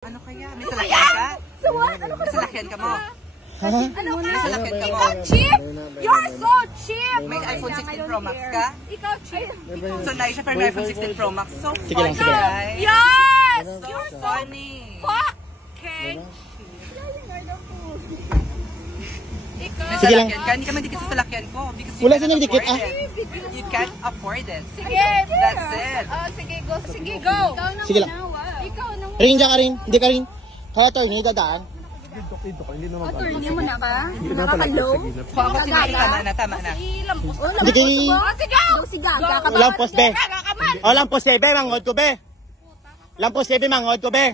Ano kaya? May salakyan ka? So what? Ano ka May salakyan ka mo? Ano ka? May salakyan ka mo? Ikaw cheap! You're so cheap! May iPhone 16 Pro Max ka? Ikaw cheap! So, Naisha, pero may iPhone 16 Pro Max. So Sige lang, funny, sige. guys. Yes! So You're so funny. fucking May Sige lang. salakyan ka? Hindi ka mandikit sa salakyan ko. Because you Wala can't siya nagdikit, afford it. You can't afford it. Sige! That's it. Sige, go. Sige, go! Sige lang. Ikaw na. Ring dyan ka rin. Hindi ka rin. Hawatar niya, dadaan. Attorney mo na ka? Nakakalow? Ako sinabi, tama na. Hindi kayo. Sige! Si Gaga ka ba? Lampos, be. O, lampos, be. Mangod ko, be. Lampos, be. Mangod ko, be.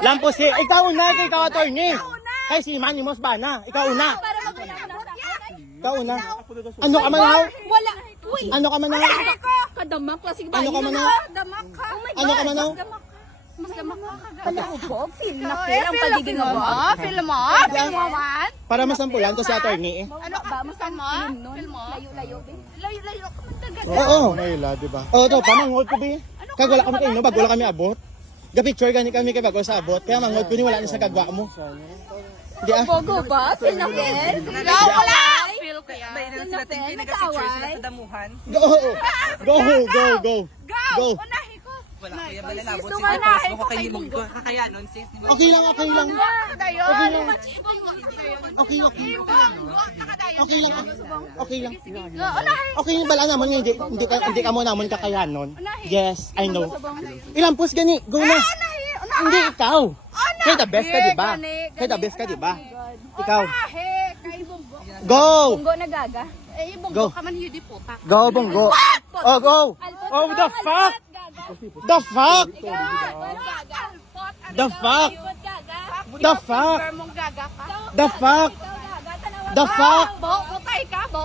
Lampos, be. Ikaw una, ikaw attorney. Kay si Manny Mosbana. Ikaw una. Ikaw una. Ano ka manaw? Wala. Uy! Ano ka manaw? Kadamak. Klasik ba? Ano ka manaw? Damak ka. Oh my God. Ano ka manaw? Mas damak ka. Ano po? Feel na feel ang pagiging mo. Feel mo? Feel mo man? Para masampulan to si attorney. Ano ba? Masan mo? Feel mo? Layo-layo. Layo-layo ka man tagal. Oo. Naila, di ba? Oo, to. Pamangod ko, be. Kaya wala kami kayo, bago wala kami abot. Ga-picture gani kami kay bago sa abot. Kaya mangod ko ni wala na sa kagwa mo. Di ah. Bogo ba? Feel na feel? Ikaw wala! Feel ko yan. Bayan na sila tingin nag-picture sila sa damuhan. Go! Go! Go! Go! Go! Unahin ko! Wala ko yung malalabot. Sige, post mo ko kayo mo kakayanon sis. Okay lang, okay lang. Dayon! Okay lang. Okay, Okay, okay. Okay lang. Okay lang. Unahin! Okay lang bala naman hindi ka mo naman kakayanon. Yes, I know. Ilang pus gani? Go na. Hindi ikaw. Kaya the best ka, di ba? Kaya the best ka, di ba? Ikaw. Go! Bunggo na gaga. Go. Ka man yun di puta. Go, bonggo. Oh, go. Oh, the fuck? The fuck? The fuck? The fuck? The fuck? The fuck? Bo, putay ka, bo.